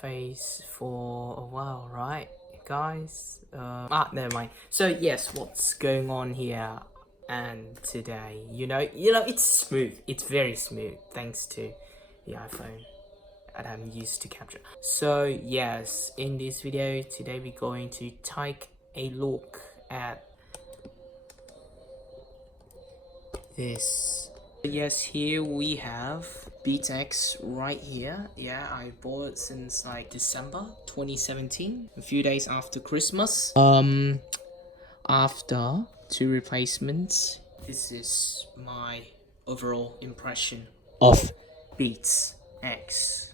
face for a while, right, guys? Never mind. So yes, what's going on here? And today, it's smooth. It's very smooth thanks to the iPhone that I'm used to capture. So yes, in this video today we're going to take a look at this. Yes, here we have Beats X right here. Yeah, I bought it since like December 2017, a few days after Christmas. After two replacements, this is my overall impression of Beats X.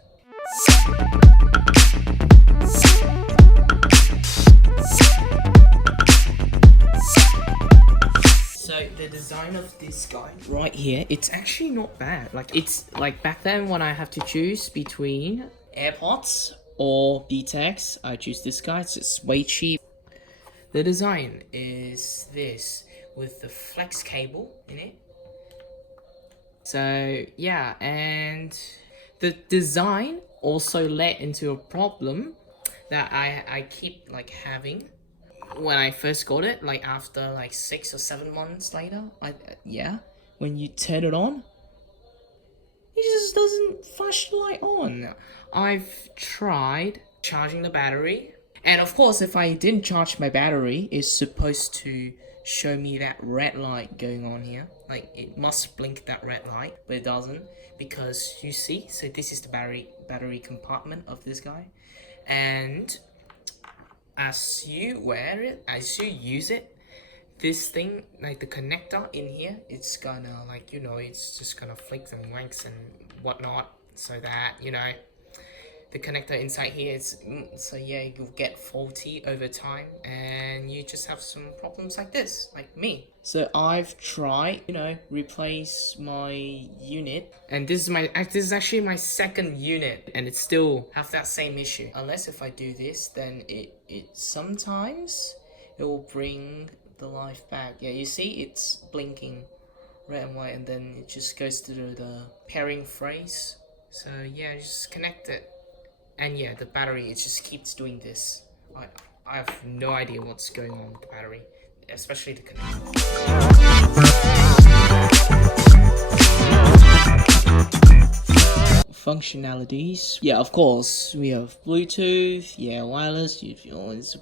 So the design of this guy right here, it's actually not bad. Like, it's like back then when I have to choose between AirPods or Beats X, I choose this guy. It's way cheap. The design is this with the flex cable in it. So yeah, and the design also led into a problem that I keep like having when I first got it, like after like 6 or 7 months later. When you turn it on, it just doesn't flash the light on. I've tried charging the battery, and of course if I didn't charge my battery, it's supposed to show me that red light going on here. Like, it must blink that red light, but it doesn't, because you see, so this is the battery compartment of this guy, and as you wear it, as you use it, this thing, like the connector in here, it's gonna like, it's just gonna flick and wanks and whatnot, so that, the connector inside here is, so yeah, you'll get faulty over time and you just have some problems like this, like me. So I've tried, replace my unit, and this is actually my second unit, and it still have that same issue. Unless if I do this, then it sometimes it will bring the light back. Yeah, you see it's blinking red and white, and then it just goes to the pairing phrase. So yeah, just connect it. And yeah, the battery, it just keeps doing this. I have no idea what's going on with the battery, especially the connector. Functionalities. Yeah, of course, we have Bluetooth, yeah, wireless, it's a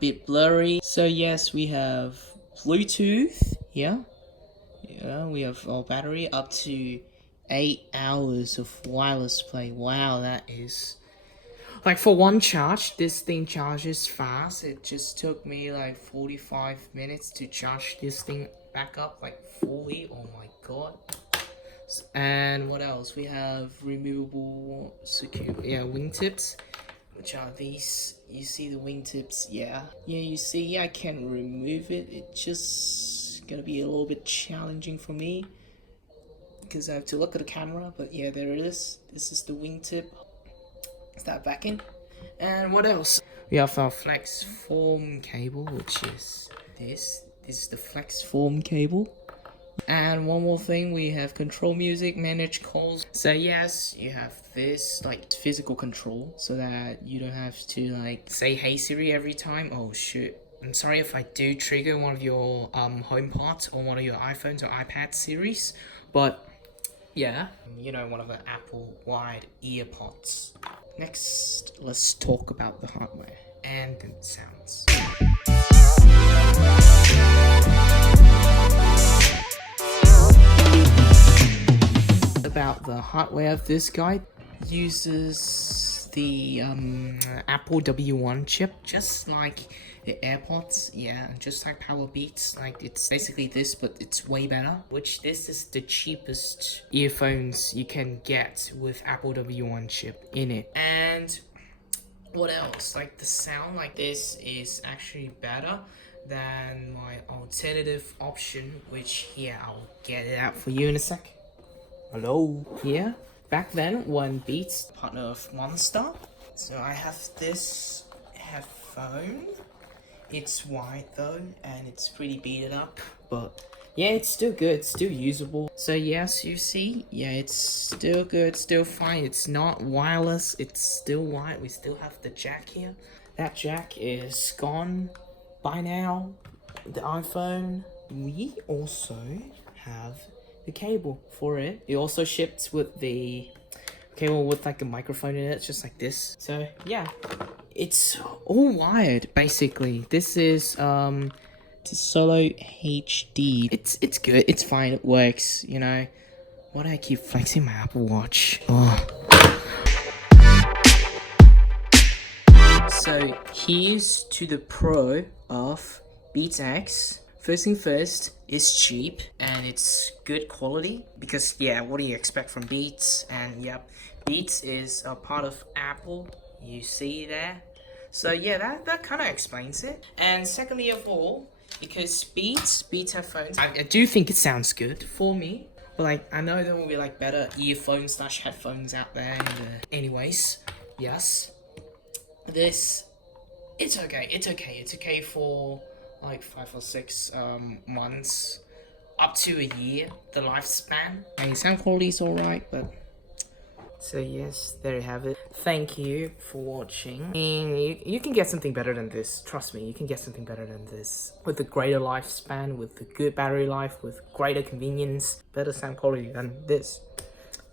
bit blurry. So yes, we have Bluetooth, yeah, we have our battery up to 8 hours of wireless play. Wow, that is like, for one charge, this thing charges fast. It just took me like 45 minutes to charge this thing back up like fully. Oh my god. And what else? We have removable wingtips, which are these. You see the wingtips? Yeah, you see, I can remove it. It's just gonna be a little bit challenging for me because I have to look at the camera, but yeah, there it is. This is the wingtip. Is that back in? And what else? We have our flex form cable, which is this. This is the flex form cable. And one more thing, we have control music, manage calls. So yes, you have this like physical control, so that you don't have to like say "Hey Siri" every time. Oh shoot. I'm sorry if I do trigger one of your HomePods or one of your iPhones or iPad series, but yeah, one of the Apple wide earpods. Next, let's talk about the hardware and the sounds. About the hardware of this guy, uses the Apple W1 chip, just like the AirPods, yeah, just like Powerbeats. Like, it's basically this, but it's way better. Which this is the cheapest earphones you can get with Apple W1 chip in it. And what else? Like, the sound like this is actually better than my alternative option, which here, I'll get it out for you in a sec. Hello. Yeah, back then when Beats partner of Monster, so I have this headphone. It's white though, and it's pretty beaten up, but yeah, it's still good, still usable. So yes, you see, yeah, it's still good, still fine. It's not wireless, it's still wired. We still have the jack here. That jack is gone by now. The iPhone, we also have the cable for it. It also ships with the cable with like a microphone in it, just like this. So yeah, it's all wired basically. This is Solo HD. It's good. It's fine. It works. You know. Why do I keep flexing my Apple Watch? Oh. So here's to the pro of Beats X. First thing first, it's cheap and it's good quality because yeah, what do you expect from Beats? And yep, Beats is a part of Apple. You see there. So yeah, that kind of explains it. And secondly of all, because Beats headphones, I do think it sounds good for me. But like, I know there will be like better earphones / headphones out there. Anyways, yes, this, it's okay. It's okay for like 5 or 6 months, up to a year, the lifespan. And sound quality is alright, but so yes, there you have it. Thank you for watching. I mean, you can get something better than this. Trust me, you can get something better than this. With a greater lifespan, with a good battery life, with greater convenience, better sound quality than this.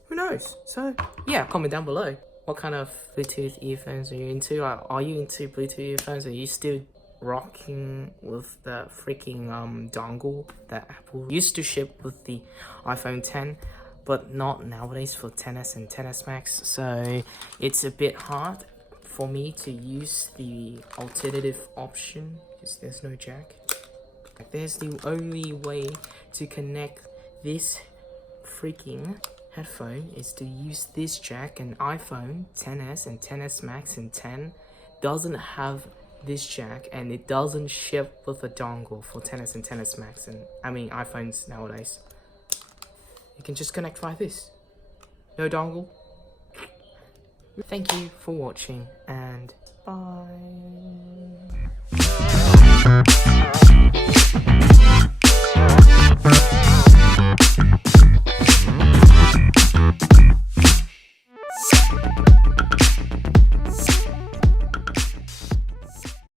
Who knows? So yeah, comment down below. What kind of Bluetooth earphones are you into? Are you into Bluetooth earphones? Are you still rocking with the freaking dongle that Apple used to ship with the iPhone 10? But not nowadays for XS and XS Max, so it's a bit hard for me to use the alternative option because there's no jack. There's the only way to connect this freaking headphone is to use this jack. And iPhone XS and XS Max and 10 doesn't have this jack, and it doesn't ship with a dongle for XS and XS Max, and I mean iPhones nowadays. You can just connect via this. No dongle. Thank you for watching and bye.